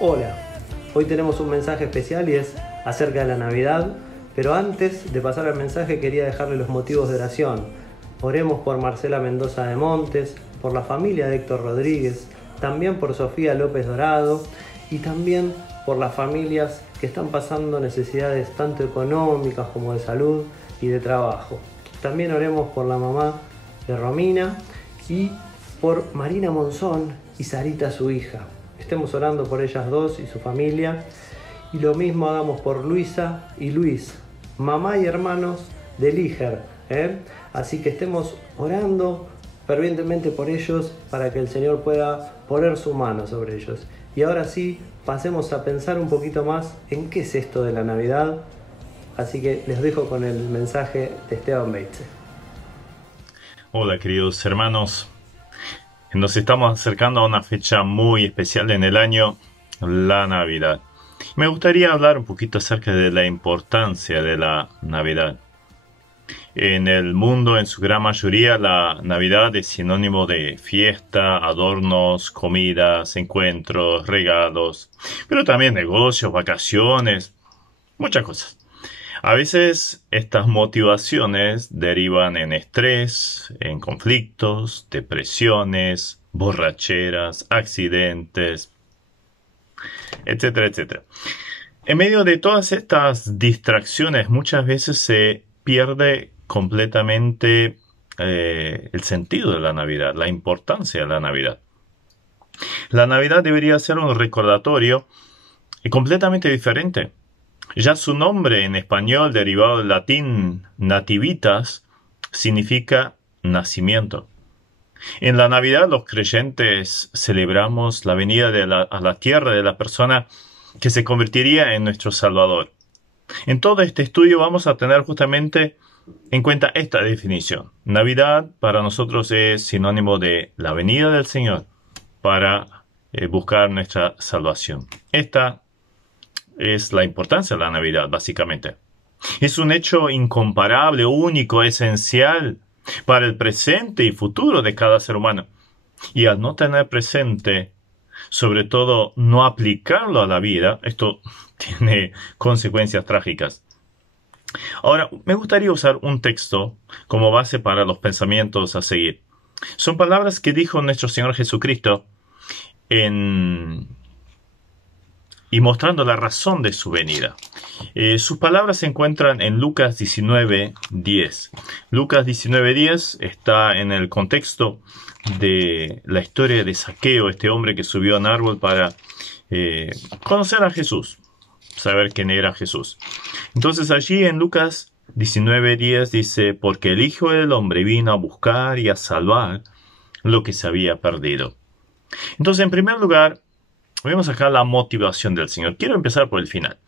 Hola, hoy tenemos un mensaje especial y es acerca de la Navidad, pero antes de pasar al mensaje quería dejarle los motivos de oración. Oremos por Marcela Mendoza de Montes, por la familia de Héctor Rodríguez, también por Sofía López Dorado y también por las familias que están pasando necesidades tanto económicas como de salud y de trabajo. También oremos por la mamá de Romina y por Marina Monzón y Sarita, su hija. Estemos orando por ellas dos y su familia. Y lo mismo hagamos por Luisa y Luis, mamá y hermanos de Líger. Así que estemos orando fervientemente por ellos para que el Señor pueda poner su mano sobre ellos. Y ahora sí, pasemos a pensar un poquito más en qué es esto de la Navidad. Así que les dejo con el mensaje de Esteban Beitze. Hola queridos hermanos, nos estamos acercando a una fecha muy especial en el año, la Navidad. Me gustaría hablar un poquito acerca de la importancia de la Navidad. En el mundo, en su gran mayoría, la Navidad es sinónimo de fiesta, adornos, comidas, encuentros, regalos, pero también negocios, vacaciones, muchas cosas. A veces estas motivaciones derivan en estrés, en conflictos, depresiones, borracheras, accidentes, etcétera, etcétera. En medio de todas estas distracciones muchas veces se pierde completamente el sentido de la Navidad, la importancia de la Navidad. La Navidad debería ser un recordatorio completamente diferente. Ya su nombre en español, derivado del latín nativitas, significa nacimiento. En la Navidad los creyentes celebramos la venida a la tierra de la persona que se convertiría en nuestro Salvador. En todo este estudio vamos a tener justamente en cuenta esta definición. Navidad para nosotros es sinónimo de la venida del Señor para buscar nuestra salvación. Esta es la importancia de la Navidad, básicamente. Es un hecho incomparable, único, esencial para el presente y futuro de cada ser humano. Y al no tener presente, sobre todo no aplicarlo a la vida, esto tiene consecuencias trágicas. Ahora, me gustaría usar un texto como base para los pensamientos a seguir. Son palabras que dijo nuestro Señor Jesucristo y mostrando la razón de su venida. Sus palabras se encuentran en Lucas 19:10. Lucas 19:10 está en el contexto de la historia de Zaqueo, este hombre que subió a un árbol para conocer a Jesús, saber quién era Jesús. Entonces allí en Lucas 19:10 dice, porque el Hijo del Hombre vino a buscar y a salvar lo que se había perdido. Entonces, en primer lugar, vemos acá la motivación del Señor. Quiero empezar por el final.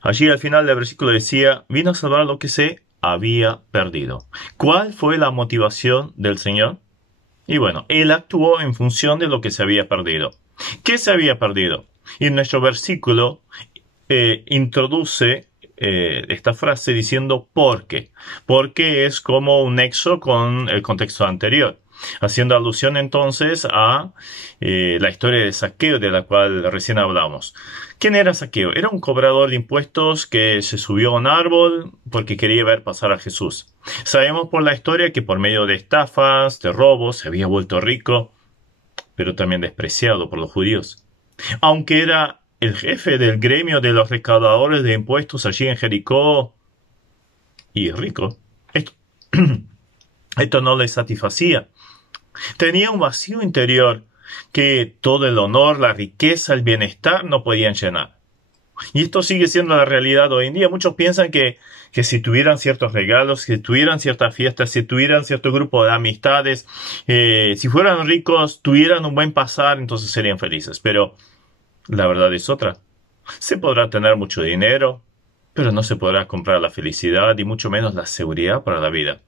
Allí al final del versículo decía, vino a salvar lo que se había perdido. ¿Cuál fue la motivación del Señor? Y bueno, Él actuó en función de lo que se había perdido. ¿Qué se había perdido? Y en nuestro versículo introduce esta frase diciendo ¿por qué? Porque es como un nexo con el contexto anterior. Haciendo alusión entonces a la historia de Zaqueo de la cual recién hablamos. ¿Quién era Zaqueo? Era un cobrador de impuestos que se subió a un árbol porque quería ver pasar a Jesús. Sabemos por la historia que por medio de estafas, de robos, se había vuelto rico, pero también despreciado por los judíos. Aunque era el jefe del gremio de los recaudadores de impuestos allí en Jericó y rico, esto no le satisfacía. Tenía un vacío interior que todo el honor, la riqueza, el bienestar no podían llenar. Y esto sigue siendo la realidad hoy en día. Muchos piensan que si tuvieran ciertos regalos, si tuvieran ciertas fiestas, si tuvieran cierto grupo de amistades, si fueran ricos, tuvieran un buen pasar, entonces serían felices. Pero la verdad es otra. Se podrá tener mucho dinero, pero no se podrá comprar la felicidad y mucho menos la seguridad para la vida.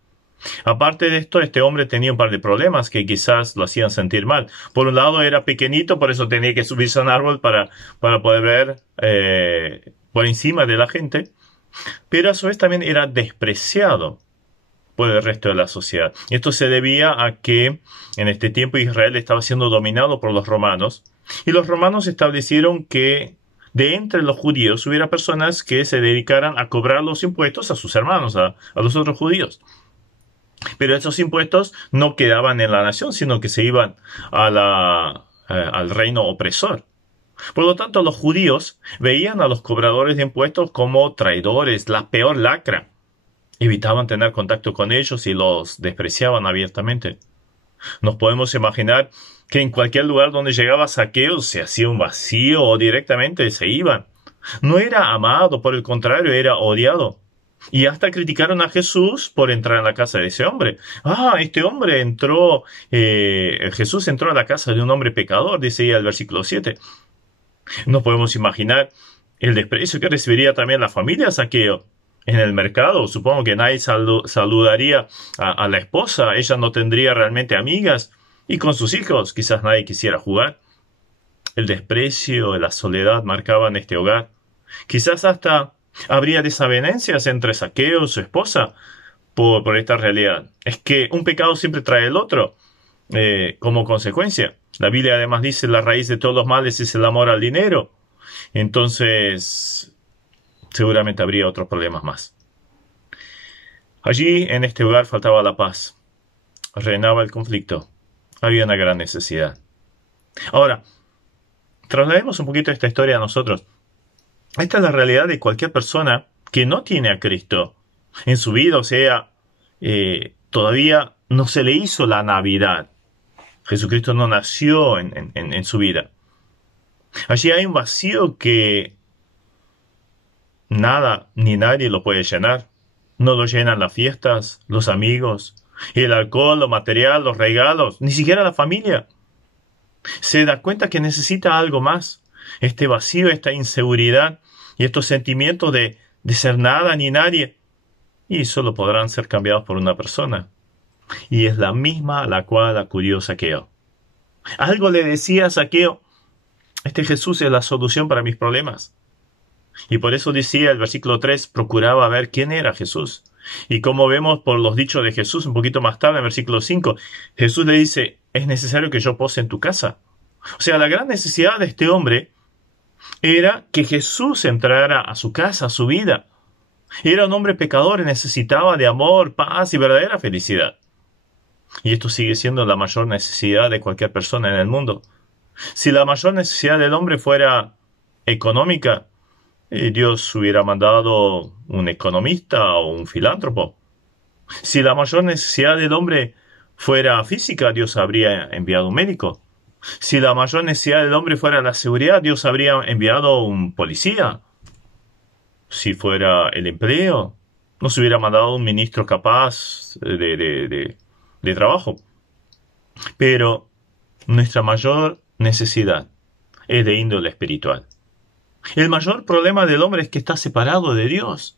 Aparte de esto, este hombre tenía un par de problemas que quizás lo hacían sentir mal. Por un lado, era pequeñito, por eso tenía que subirse a un árbol para poder ver por encima de la gente. Pero a su vez también era despreciado por el resto de la sociedad. Esto se debía a que en este tiempo Israel estaba siendo dominado por los romanos Y los romanos establecieron que de entre los judíos hubiera personas que se dedicaran a cobrar los impuestos a sus hermanos, a los otros judíos. Pero esos impuestos no quedaban en la nación, sino que se iban al reino opresor. Por lo tanto, los judíos veían a los cobradores de impuestos como traidores, la peor lacra. Evitaban tener contacto con ellos y los despreciaban abiertamente. Nos podemos imaginar que en cualquier lugar donde llegaba Zaqueo se hacía un vacío o directamente se iban. No era amado, por el contrario, era odiado. Y hasta criticaron a Jesús por entrar en la casa de ese hombre. Este hombre entró, Jesús entró a la casa de un hombre pecador, dice ahí el versículo 7. Nos podemos imaginar el desprecio que recibiría también la familia de Zaqueo. En el mercado, supongo que nadie saludaría a la esposa, ella no tendría realmente amigas, y con sus hijos quizás nadie quisiera jugar. El desprecio y la soledad marcaban este hogar. Quizás hasta habría desavenencias entre Zaqueo y su esposa por esta realidad. Es que un pecado siempre trae el otro como consecuencia. La Biblia además dice la raíz de todos los males es el amor al dinero. Entonces, seguramente habría otros problemas más. Allí, en este hogar, faltaba la paz. Reinaba el conflicto. Había una gran necesidad. Ahora, traslademos un poquito esta historia a nosotros. Esta es la realidad de cualquier persona que no tiene a Cristo en su vida, o sea, todavía no se le hizo la Navidad. Jesucristo no nació en su vida. Allí hay un vacío que nada ni nadie lo puede llenar. No lo llenan las fiestas, los amigos, el alcohol, lo material, los regalos, ni siquiera la familia. Se da cuenta que necesita algo más. Este vacío, esta inseguridad y estos sentimientos de ser nada ni nadie. Y solo podrán ser cambiados por una persona. Y es la misma a la cual acudió Zaqueo. Algo le decía a Zaqueo: este Jesús es la solución para mis problemas. Y por eso decía el versículo 3, procuraba ver quién era Jesús. Y como vemos por los dichos de Jesús un poquito más tarde, en el versículo 5, Jesús le dice: es necesario que yo pose en tu casa. O sea, la gran necesidad de este hombre era que Jesús entrara a su casa, a su vida. Era un hombre pecador y necesitaba de amor, paz y verdadera felicidad. Y esto sigue siendo la mayor necesidad de cualquier persona en el mundo. Si la mayor necesidad del hombre fuera económica, Dios hubiera mandado un economista o un filántropo. Si la mayor necesidad del hombre fuera física, Dios habría enviado un médico. Si la mayor necesidad del hombre fuera la seguridad, Dios habría enviado un policía. Si fuera el empleo, nos hubiera mandado un ministro capaz de trabajo. Pero nuestra mayor necesidad es de índole espiritual. El mayor problema del hombre es que está separado de Dios.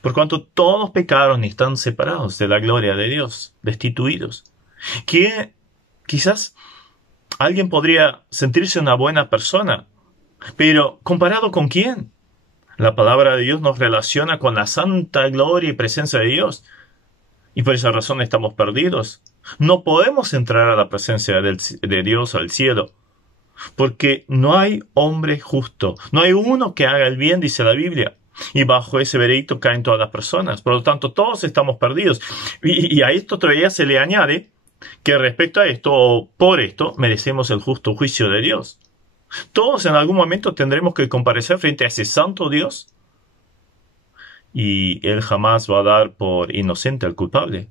Por cuanto todos pecaron y están separados de la gloria de Dios, destituidos. Que quizás alguien podría sentirse una buena persona, pero ¿comparado con quién? La palabra de Dios nos relaciona con la santa gloria y presencia de Dios. Y por esa razón estamos perdidos. No podemos entrar a la presencia de Dios, al cielo. Porque no hay hombre justo. No hay uno que haga el bien, dice la Biblia. Y bajo ese veredicto caen todas las personas. Por lo tanto, todos estamos perdidos. Y a esto todavía se le añade que respecto a esto, o por esto, merecemos el justo juicio de Dios. Todos en algún momento tendremos que comparecer frente a ese santo Dios. Y Él jamás va a dar por inocente al culpable.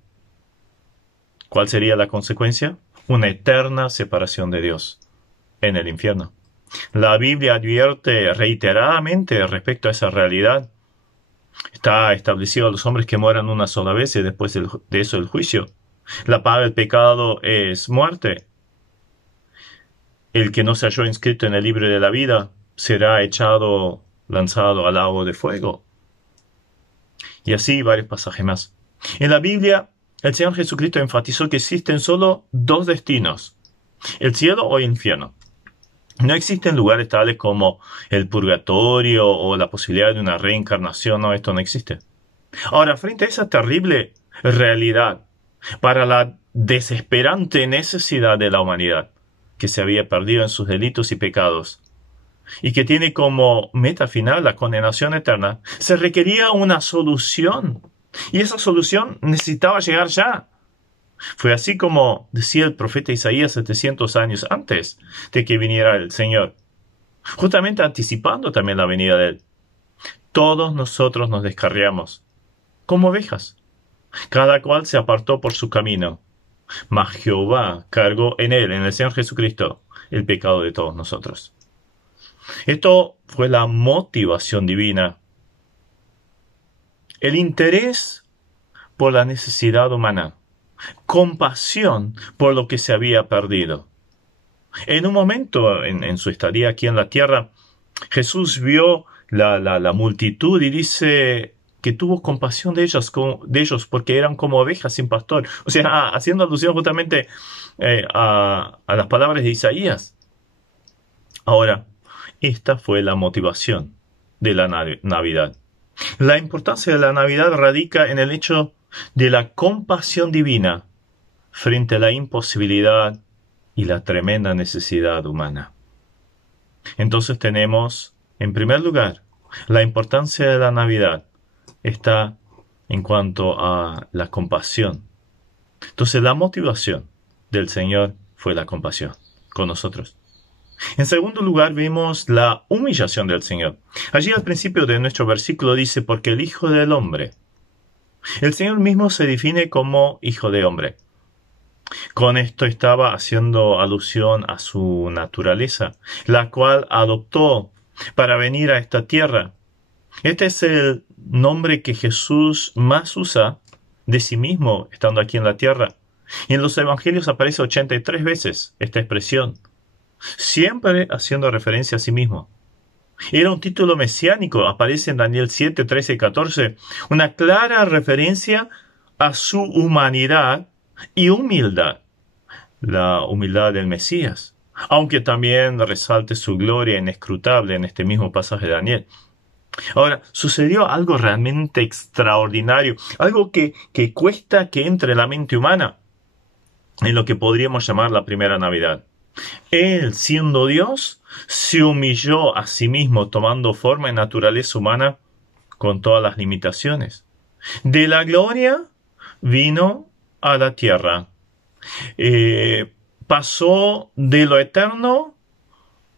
¿Cuál sería la consecuencia? Una eterna separación de Dios en el infierno. La Biblia advierte reiteradamente respecto a esa realidad. Está establecido a los hombres que mueran una sola vez y después de eso el juicio. La paga del pecado es muerte. El que no se halló inscrito en el libro de la vida será lanzado al lago de fuego. Y así varios pasajes más. En la Biblia, el Señor Jesucristo enfatizó que existen solo dos destinos: el cielo o el infierno. No existen lugares tales como el purgatorio o la posibilidad de una reencarnación. No, esto no existe. Ahora, frente a esa terrible realidad, para la desesperante necesidad de la humanidad, que se había perdido en sus delitos y pecados, y que tiene como meta final la condenación eterna, se requería una solución. Y esa solución necesitaba llegar ya. Fue así como decía el profeta Isaías 700 años antes de que viniera el Señor, justamente anticipando también la venida de Él. Todos nosotros nos descarriamos como ovejas. Cada cual se apartó por su camino. Mas Jehová cargó en Él, en el Señor Jesucristo, el pecado de todos nosotros. Esto fue la motivación divina. El interés por la necesidad humana. Compasión por lo que se había perdido. En un momento, en su estadía aquí en la tierra, Jesús vio la multitud y dice que tuvo compasión de ellos porque eran como ovejas sin pastor. O sea, haciendo alusión justamente a las palabras de Isaías. Ahora, esta fue la motivación de la Navidad. La importancia de la Navidad radica en el hecho de la compasión divina frente a la imposibilidad y la tremenda necesidad humana. Entonces tenemos, en primer lugar, la importancia de la Navidad está en cuanto a la compasión. Entonces la motivación del Señor fue la compasión con nosotros. En segundo lugar, vemos la humillación del Señor. Allí al principio de nuestro versículo dice, porque el Hijo del Hombre. El Señor mismo se define como Hijo de Hombre. Con esto estaba haciendo alusión a su naturaleza, la cual adoptó para venir a esta tierra. Este es el nombre que Jesús más usa de sí mismo estando aquí en la tierra. Y en los evangelios aparece 83 veces esta expresión, siempre haciendo referencia a sí mismo. Era un título mesiánico, aparece en Daniel 7, 13 y 14, una clara referencia a su humanidad y humildad, la humildad del Mesías, aunque también resalte su gloria inescrutable en este mismo pasaje de Daniel. Ahora, sucedió algo realmente extraordinario, algo que cuesta que entre en la mente humana, en lo que podríamos llamar la primera Navidad. Él, siendo Dios, se humilló a sí mismo, tomando forma y naturaleza humana con todas las limitaciones. De la gloria vino a la tierra. Pasó de lo eterno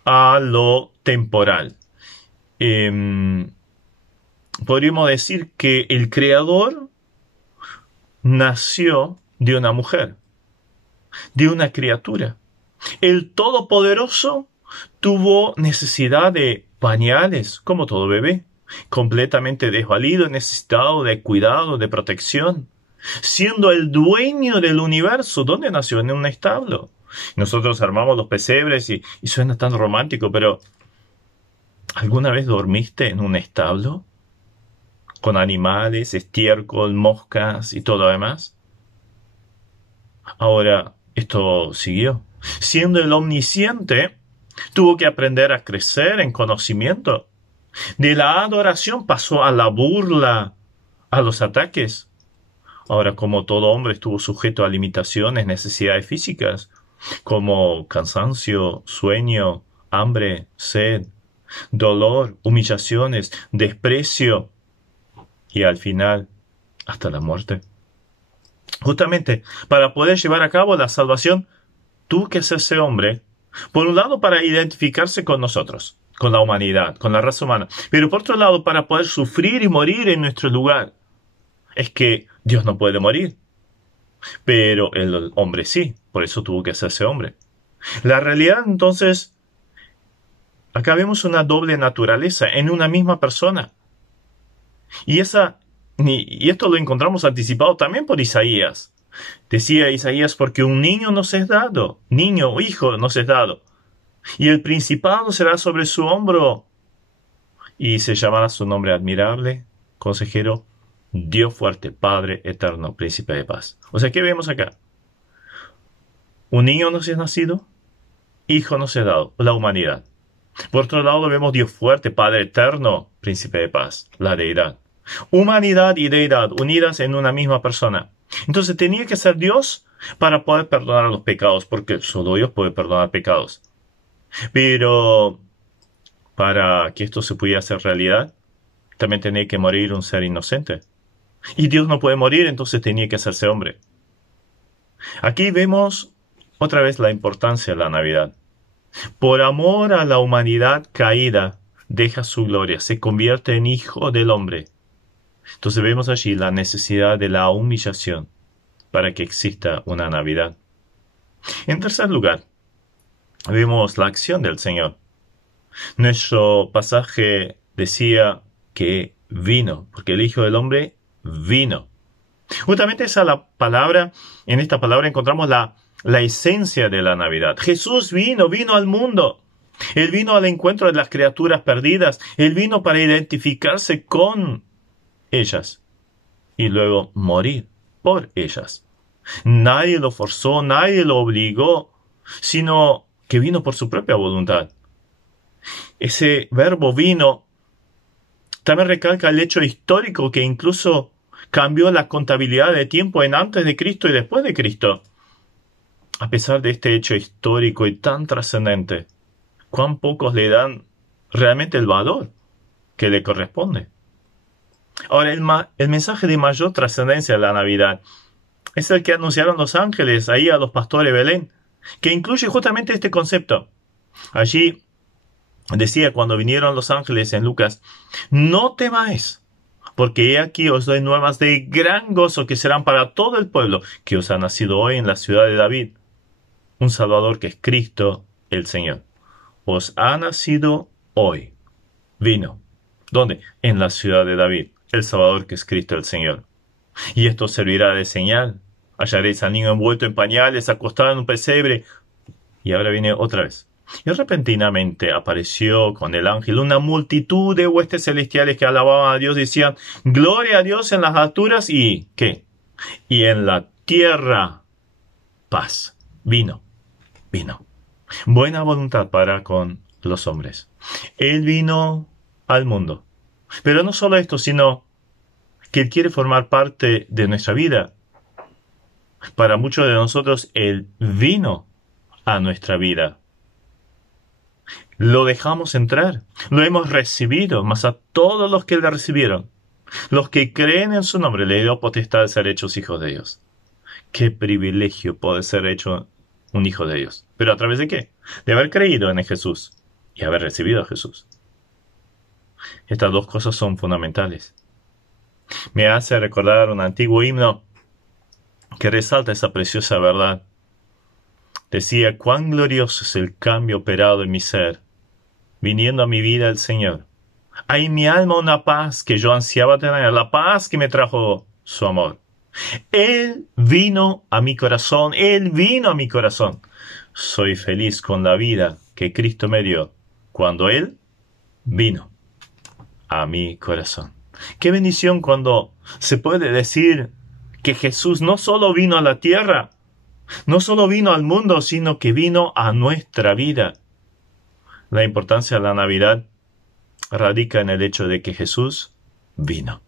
a lo temporal. Podríamos decir que el Creador nació de una mujer, de una criatura. El Todopoderoso tuvo necesidad de pañales, como todo bebé, completamente desvalido, necesitado de cuidado, de protección. Siendo el dueño del universo, ¿dónde nació? En un establo. Nosotros armamos los pesebres y suena tan romántico, pero ¿alguna vez dormiste en un establo? Con animales, estiércol, moscas y todo lo demás. Ahora, esto siguió. Siendo el omnisciente, tuvo que aprender a crecer en conocimiento. De la adoración pasó a la burla, a los ataques. Ahora, como todo hombre, estuvo sujeto a limitaciones, necesidades físicas, como cansancio, sueño, hambre, sed, dolor, humillaciones, desprecio y al final, hasta la muerte. Justamente, para poder llevar a cabo la salvación, tuvo que hacerse hombre, por un lado para identificarse con nosotros, con la humanidad, con la raza humana, pero por otro lado para poder sufrir y morir en nuestro lugar. Es que Dios no puede morir, pero el hombre sí, por eso tuvo que hacerse hombre. La realidad entonces, acá vemos una doble naturaleza en una misma persona. Y esto lo encontramos anticipado también por Isaías. Decía Isaías, porque un niño nos es dado, niño o hijo nos es dado, y el principado será sobre su hombro, y se llamará su nombre admirable, consejero, Dios fuerte, Padre eterno, príncipe de paz. O sea, ¿qué vemos acá? Un niño nos es nacido, hijo nos es dado, la humanidad. Por otro lado vemos Dios fuerte, Padre eterno, príncipe de paz, la deidad. Humanidad y deidad unidas en una misma persona. Entonces tenía que ser Dios para poder perdonar los pecados, porque solo Dios puede perdonar pecados. Pero para que esto se pudiera hacer realidad, también tenía que morir un ser inocente. Y Dios no puede morir, entonces tenía que hacerse hombre. Aquí vemos otra vez la importancia de la Navidad. Por amor a la humanidad caída, deja su gloria, se convierte en hijo del hombre. Entonces vemos allí la necesidad de la humillación para que exista una Navidad. En tercer lugar, vemos la acción del Señor. Nuestro pasaje decía que vino, porque el Hijo del Hombre vino. Justamente en esta palabra encontramos la esencia de la Navidad. Jesús vino al mundo. Él vino al encuentro de las criaturas perdidas. Él vino para identificarse con ellas y luego morir por ellas. Nadie lo forzó, nadie lo obligó, sino que vino por su propia voluntad. Ese verbo vino también recalca el hecho histórico que incluso cambió la contabilidad de tiempo en antes de Cristo y después de Cristo. A pesar de este hecho histórico y tan trascendente, cuán pocos le dan realmente el valor que le corresponde. Ahora, el mensaje de mayor trascendencia de la Navidad es el que anunciaron los ángeles ahí a los pastores de Belén, que incluye justamente este concepto. Allí decía cuando vinieron los ángeles en Lucas: no temáis, porque he aquí os doy nuevas de gran gozo que serán para todo el pueblo, que os ha nacido hoy en la ciudad de David un Salvador, que es Cristo el Señor. Os ha nacido hoy. Vino. ¿Dónde? En la ciudad de David, el Salvador, que es Cristo el Señor. Y esto servirá de señal. Hallaréis al niño envuelto en pañales, acostado en un pesebre. Y ahora viene otra vez. Y repentinamente apareció con el ángel una multitud de huestes celestiales que alababan a Dios, decían: gloria a Dios en las alturas y ¿qué? Y en la tierra paz. Vino. Buena voluntad para con los hombres. Él vino al mundo. Pero no solo esto, sino que Él quiere formar parte de nuestra vida. Para muchos de nosotros, Él vino a nuestra vida. Lo dejamos entrar, lo hemos recibido, mas a todos los que le recibieron, los que creen en su nombre, le dio potestad de ser hechos hijos de Dios. Qué privilegio poder ser hecho un hijo de Dios. ¿Pero a través de qué? De haber creído en Jesús y haber recibido a Jesús. Estas dos cosas son fundamentales. Me hace recordar un antiguo himno que resalta esa preciosa verdad. Decía: cuán glorioso es el cambio operado en mi ser, viniendo a mi vida el Señor. Hay en mi alma una paz que yo ansiaba tener, la paz que me trajo su amor. Él vino a mi corazón, Él vino a mi corazón. Soy feliz con la vida que Cristo me dio cuando Él vino a mi corazón. Qué bendición cuando se puede decir que Jesús no solo vino a la tierra, no solo vino al mundo, sino que vino a nuestra vida. La importancia de la Navidad radica en el hecho de que Jesús vino.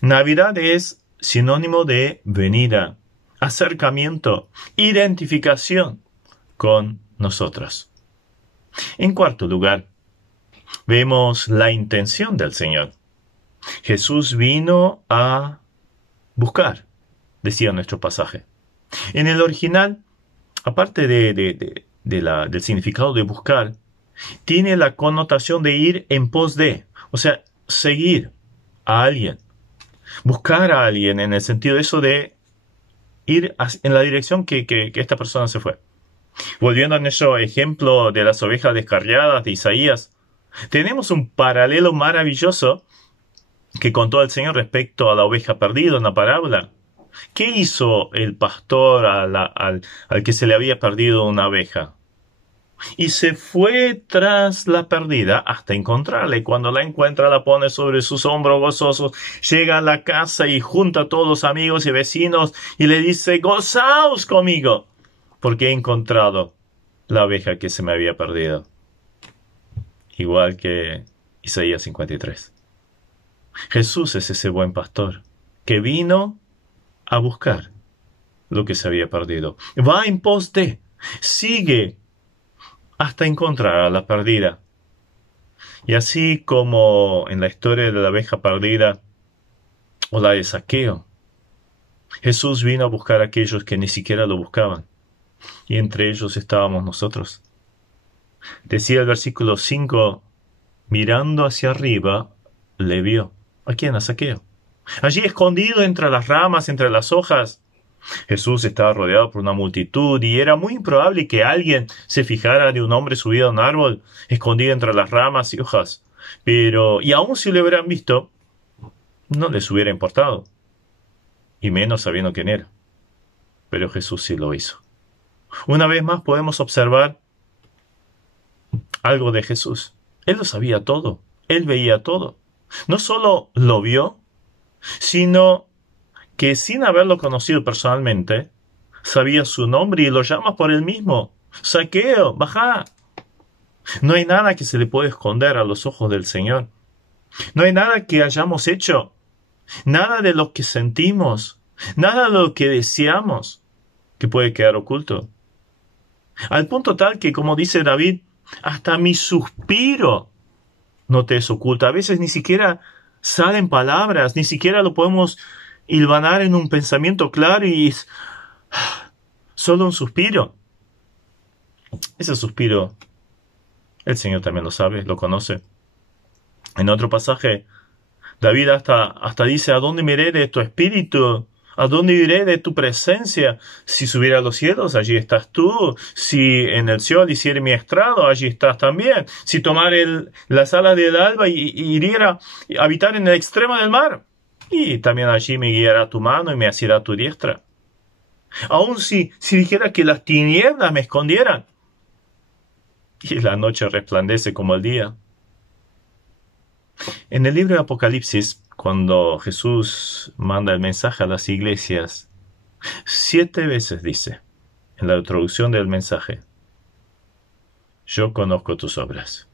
Navidad es sinónimo de venida, acercamiento, identificación con nosotros. En cuarto lugar, vemos la intención del Señor. Jesús vino a buscar, decía nuestro pasaje. En el original, aparte del significado de buscar, tiene la connotación de ir en pos de, o sea, seguir a alguien. Buscar a alguien en el sentido de eso de ir en la dirección que esta persona se fue. Volviendo a nuestro ejemplo de las ovejas descarriadas de Isaías, tenemos un paralelo maravilloso que contó el Señor respecto a la oveja perdida en la parábola. ¿Qué hizo el pastor al que se le había perdido una oveja? Y se fue tras la perdida hasta encontrarla. Y cuando la encuentra, la pone sobre sus hombros gozosos. Llega a la casa y junta a todos los amigos y vecinos y le dice: gozaos conmigo, porque he encontrado la oveja que se me había perdido. Igual que Isaías 53. Jesús es ese buen pastor que vino a buscar lo que se había perdido. Va en pos de, sigue hasta encontrar a la perdida. Y así como en la historia de la oveja perdida o la de Zaqueo, Jesús vino a buscar a aquellos que ni siquiera lo buscaban. Y entre ellos estábamos nosotros. Decía el versículo 5, mirando hacia arriba, le vio. ¿A quién? A Zaqueo. Allí escondido entre las ramas, entre las hojas. Jesús estaba rodeado por una multitud y era muy improbable que alguien se fijara de un hombre subido a un árbol, escondido entre las ramas y hojas. Y aun si lo hubieran visto, no les hubiera importado. Y menos sabiendo quién era. Pero Jesús sí lo hizo. Una vez más podemos observar algo de Jesús. Él lo sabía todo. Él veía todo. No solo lo vio, sino que sin haberlo conocido personalmente, sabía su nombre y lo llama por él mismo. Zaqueo, baja. No hay nada que se le pueda esconder a los ojos del Señor. No hay nada que hayamos hecho. Nada de lo que sentimos. Nada de lo que deseamos que puede quedar oculto. Al punto tal que, como dice David, hasta mi suspiro no te es oculto. A veces ni siquiera salen palabras, ni siquiera lo podemos hilvanar en un pensamiento claro y es solo un suspiro. Ese suspiro, el Señor también lo sabe, lo conoce. En otro pasaje, David hasta dice, ¿a dónde me iré de tu espíritu? ¿A dónde iré de tu presencia? Si subiera a los cielos, allí estás tú. Si en el Seol hiciere mi estrado, allí estás también. Si tomare las alas del alba y iriera a habitar en el extremo del mar, y también allí me guiará tu mano y me asirá tu diestra. Aun si dijera que las tinieblas me escondieran, y la noche resplandece como el día. En el libro de Apocalipsis, cuando Jesús manda el mensaje a las iglesias, 7 veces dice, en la introducción del mensaje, yo conozco tus obras.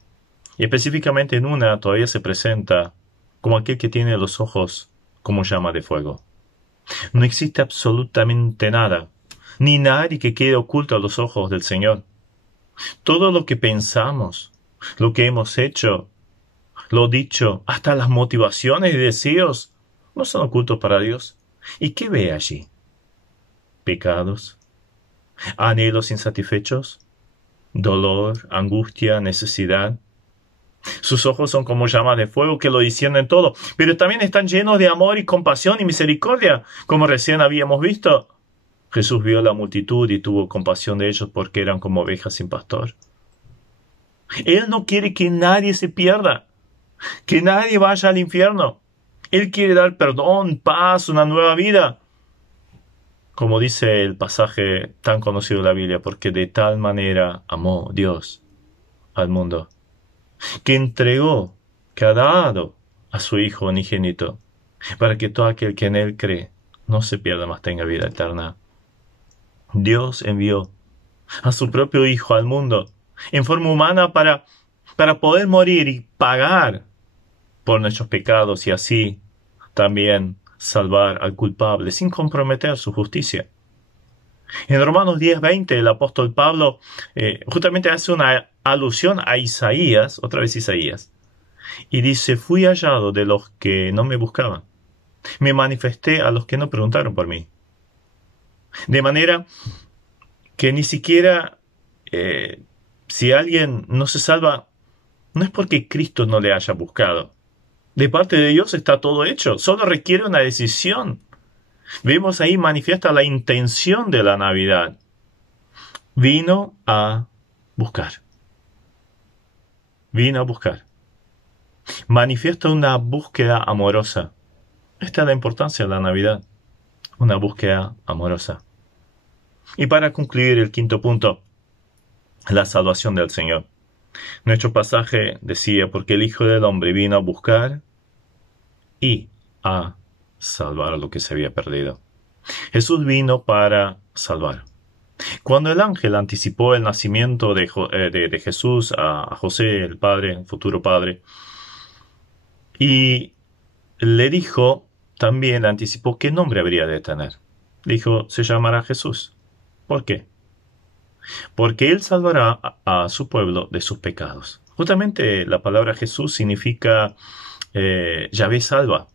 Y específicamente en una todavía se presenta como aquel que tiene los ojos como llama de fuego. No existe absolutamente nada, ni nadie que quede oculto a los ojos del Señor. Todo lo que pensamos, lo que hemos hecho, lo dicho, hasta las motivaciones y deseos, no son ocultos para Dios. ¿Y qué ve allí? Pecados, anhelos insatisfechos, dolor, angustia, necesidad. Sus ojos son como llamas de fuego que lo disciernen todo, pero también están llenos de amor y compasión y misericordia, como recién habíamos visto. Jesús vio la multitud y tuvo compasión de ellos porque eran como ovejas sin pastor. Él no quiere que nadie se pierda, que nadie vaya al infierno. Él quiere dar perdón, paz, una nueva vida. Como dice el pasaje tan conocido de la Biblia, porque de tal manera amó Dios al mundo, que entregó, que ha dado a su Hijo unigénito, para que todo aquel que en Él cree no se pierda, mas tenga vida eterna. Dios envió a su propio Hijo al mundo en forma humana para poder morir y pagar por nuestros pecados y así también salvar al culpable sin comprometer su justicia. En Romanos 10:20 el apóstol Pablo justamente hace una alusión a Isaías, otra vez Isaías, y dice, fui hallado de los que no me buscaban, me manifesté a los que no preguntaron por mí. De manera que ni siquiera si alguien no se salva, no es porque Cristo no le haya buscado. De parte de Dios está todo hecho, solo requiere una decisión. Vemos ahí manifiesta la intención de la Navidad. Vino a buscar. Vino a buscar. Manifiesta una búsqueda amorosa. Esta es la importancia de la Navidad. Una búsqueda amorosa. Y para concluir el quinto punto, la salvación del Señor. Nuestro pasaje decía, porque el Hijo del Hombre vino a buscar y a salvar lo que se había perdido. Jesús vino para salvar. Cuando el ángel anticipó el nacimiento de Jesús a José, el padre, el futuro padre, y le dijo, también anticipó qué nombre habría de tener. Le dijo, se llamará Jesús. ¿Por qué? Porque Él salvará a su pueblo de sus pecados. Justamente la palabra Jesús significa Yahvé salva.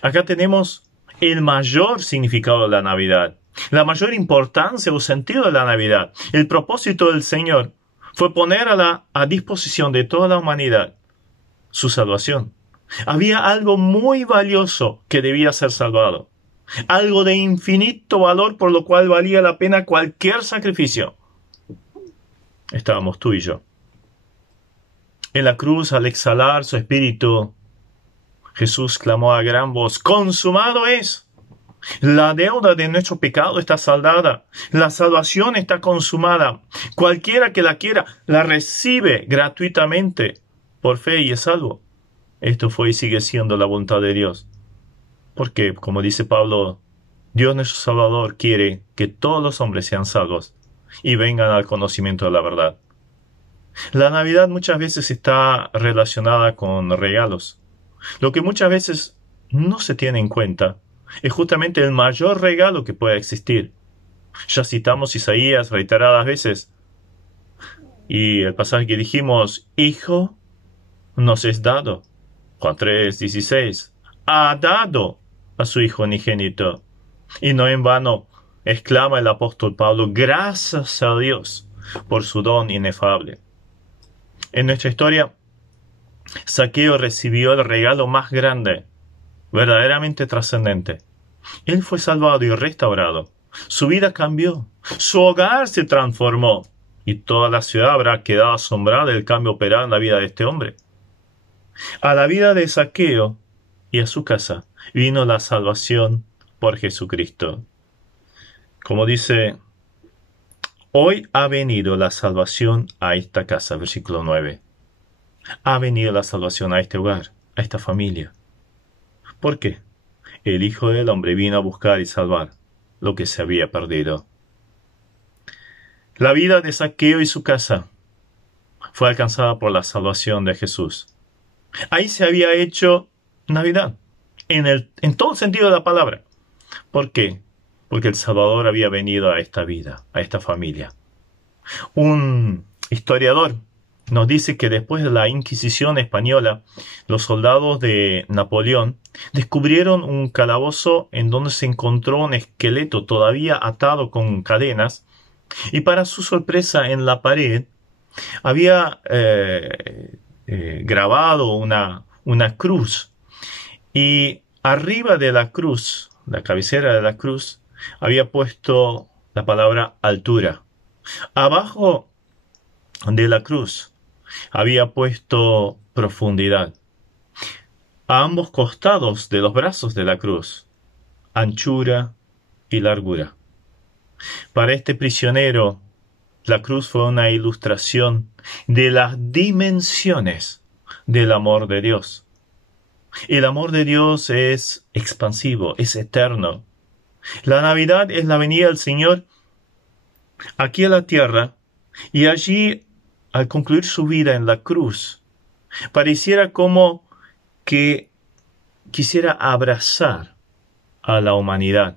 Acá tenemos el mayor significado de la Navidad, la mayor importancia o sentido de la Navidad. El propósito del Señor fue poner a disposición de toda la humanidad su salvación. Había algo muy valioso que debía ser salvado. Algo de infinito valor por lo cual valía la pena cualquier sacrificio. Estábamos tú y yo. En la cruz, al exhalar su espíritu, Jesús clamó a gran voz, ¡consumado es! La deuda de nuestro pecado está saldada. La salvación está consumada. Cualquiera que la quiera, la recibe gratuitamente por fe y es salvo. Esto fue y sigue siendo la voluntad de Dios. Porque, como dice Pablo, Dios nuestro Salvador quiere que todos los hombres sean salvos y vengan al conocimiento de la verdad. La Navidad muchas veces está relacionada con regalos. Lo que muchas veces no se tiene en cuenta es justamente el mayor regalo que pueda existir. Ya citamos Isaías reiteradas veces. Y el pasaje que dijimos, Hijo nos es dado. Juan 3:16. Ha dado a su Hijo unigénito. Y no en vano exclama el apóstol Pablo, gracias a Dios por su don inefable. En nuestra historia, Zaqueo recibió el regalo más grande, verdaderamente trascendente. Él fue salvado y restaurado. Su vida cambió. Su hogar se transformó. Y toda la ciudad habrá quedado asombrada del cambio operado en la vida de este hombre. A la vida de Zaqueo y a su casa vino la salvación por Jesucristo. Como dice, hoy ha venido la salvación a esta casa, versículo 9. Ha venido la salvación a este hogar, a esta familia. ¿Por qué? El Hijo del Hombre vino a buscar y salvar lo que se había perdido. La vida de Zaqueo y su casa fue alcanzada por la salvación de Jesús. Ahí se había hecho Navidad, en todo sentido de la palabra. ¿Por qué? Porque el Salvador había venido a esta vida, a esta familia. Un historiador nos dice que después de la Inquisición española, los soldados de Napoleón descubrieron un calabozo en donde se encontró un esqueleto todavía atado con cadenas, y para su sorpresa en la pared había grabado una cruz, y arriba de la cruz, la cabecera de la cruz, había puesto la palabra altura. Abajo de la cruz había puesto profundidad. A ambos costados de los brazos de la cruz, anchura y largura. Para este prisionero, la cruz fue una ilustración de las dimensiones del amor de Dios. El amor de Dios es expansivo, es eterno. La Navidad es la venida del Señor aquí a la tierra, y allí, al concluir su vida en la cruz, pareciera como que quisiera abrazar a la humanidad.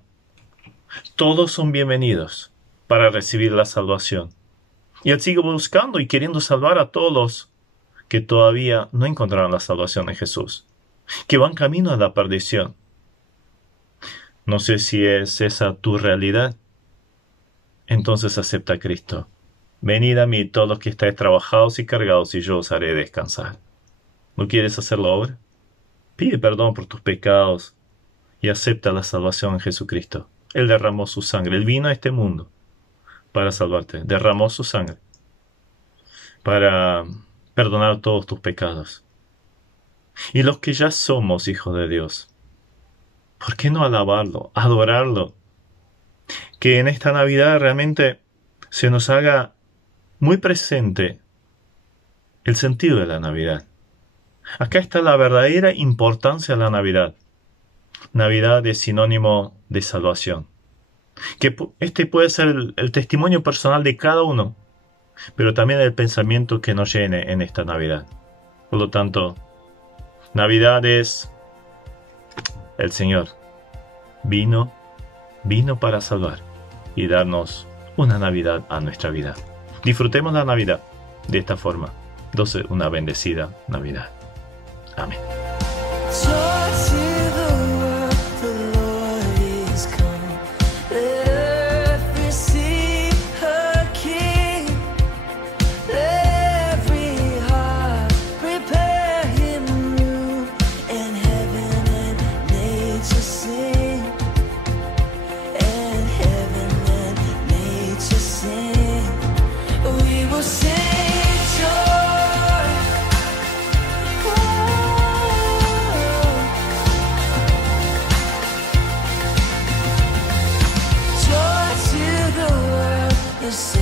Todos son bienvenidos para recibir la salvación. Y Él sigue buscando y queriendo salvar a todos los que todavía no encontraron la salvación en Jesús, que van camino a la perdición. No sé si es esa tu realidad. Entonces acepta a Cristo. Venid a mí todos los que estáis trabajados y cargados, y yo os haré descansar. ¿No quieres hacerlo ahora? Pide perdón por tus pecados y acepta la salvación en Jesucristo. Él derramó su sangre. Él vino a este mundo para salvarte. Derramó su sangre para perdonar todos tus pecados. Y los que ya somos hijos de Dios, ¿por qué no alabarlo, adorarlo? Que en esta Navidad realmente se nos haga muy presente el sentido de la Navidad. Acá está la verdadera importancia de la Navidad. Navidad es sinónimo de salvación. Que este puede ser el testimonio personal de cada uno, pero también el pensamiento que nos llene en esta Navidad. Por lo tanto, Navidad es el Señor. Vino vino para salvar y darnos una Navidad a nuestra vida. Disfrutemos la Navidad de esta forma. Una bendecida Navidad. Amén. Yes.